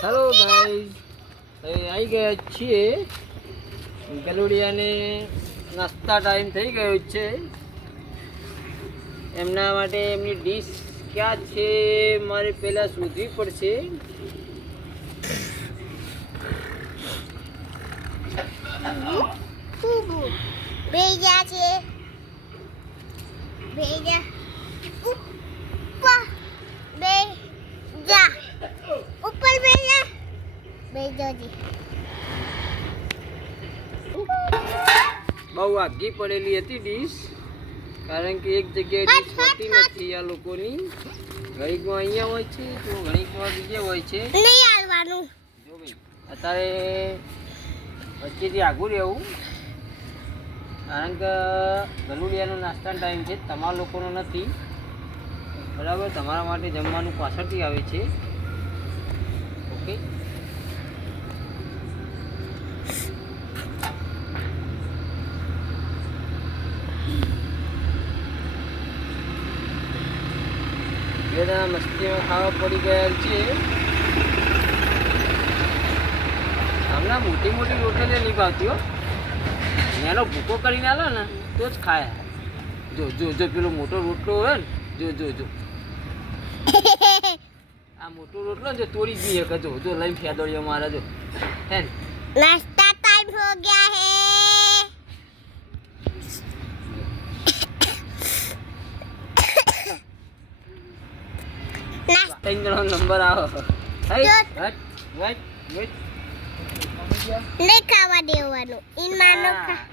Hello guys, આવી ગયા છીએ ગલુડિયાને. નાસ્તા ટાઈમ થઈ ગયો છે. એમના માટે એમની ડીશ ક્યાં છે મારે પહેલાં શોધવી પડશે. ભેજા છે, ભેજા ઉપર ભેજા ઉપર ભેજા ભેજાજી. બહુ આઘી પડેલી હતી ડીશ, કારણ કે એક જગ્યાએ ડીશ હોતી નથી આ લોકોની. ઘણીકમાં અહીંયા હોય છે તો ઘણીકમાં બીજે હોય છે. નહીં હાલવાનું. જો ભાઈ, અત્યારે વચ્ચેથી આઘું રહેવું, કારણ કે ગલુડિયાનો નાસ્તાનો ટાઈમ છે, તમારા લોકોનો નથી. બરાબર, તમારા માટે જમવાનું પાછળથી આવે છે. ઓકે, બે જણા મસ્તીમાં ખાવા પડી ગયા છે. હમણાં મોટી મોટી રોટલી નહીં ભાવતી હો, એનો ભૂકો કરીને આલો ને તો જ ખાય. જો જો જો પેલો મોટો રોટલો હોય ને, જો જો જો આ મોટો રોટલો જો તોડી દઈએ કે જો જો લઈને ફેદોડીઓ મારે જો હે ને. नाश्ता टाइम हो गया है. ત્રણ જણો નંબર આવો. હટ હટ હટ હટ. નહીં ખાવા દેવાનું. ઈન માનો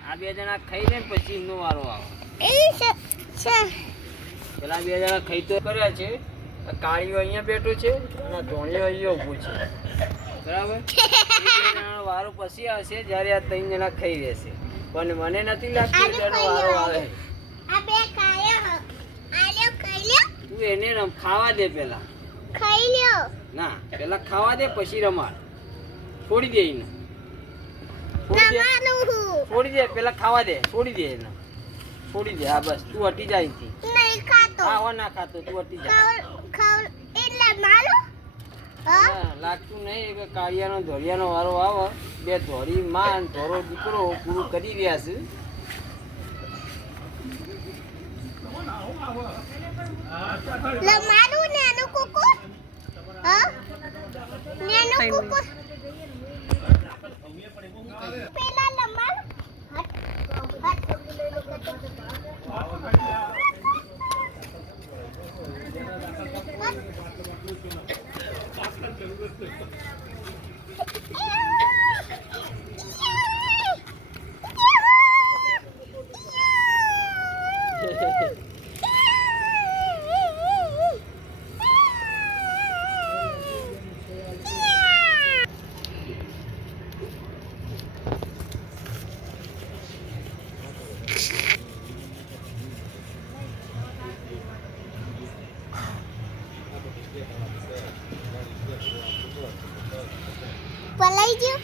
આ બે જણા ખાઈ લે ને પછી એમનો વારો આવે. પેલા બે જણા ખાઈ તો કર્યા છે. કાળીઓ અહીંયા બેઠો છે અને ધોણીઓ અહીંયા ઊભું છે. બરાબર, વારો પછી આવશે જ્યારે આ ત્રણ જણા ખાઈ રહેશે. પણ મને નથી લાગતું એનો વારો આવે. આ બે ખાયો આલ્યો ખાઈ લ્યો. તું એને ખાવા દે પેલા. ખાઈ લ્યો. ના, પેલા ખાવા દે પછી રમાડ. છોડી દે એને. છોડી દે પેલા ખાવા દે. છોડી દે એને. છોડી દે. હા બસ, તું હટી જાય અહીંથી. નહીં ખાતો. હા ના ખાતો, તું હટી જા. ખાવ એટલે મારો લાગતું નહીં કે કાળિયાનો ધોળિયાનો વારો આવે. બે ધોરી માન ધોરો દીકરો પૂરું કરી રહ્યા છે. લમારું નેનો કુકુ. હા, નેનો કુકુ. પેલા લમારું. હટ પલાઈ ગયું.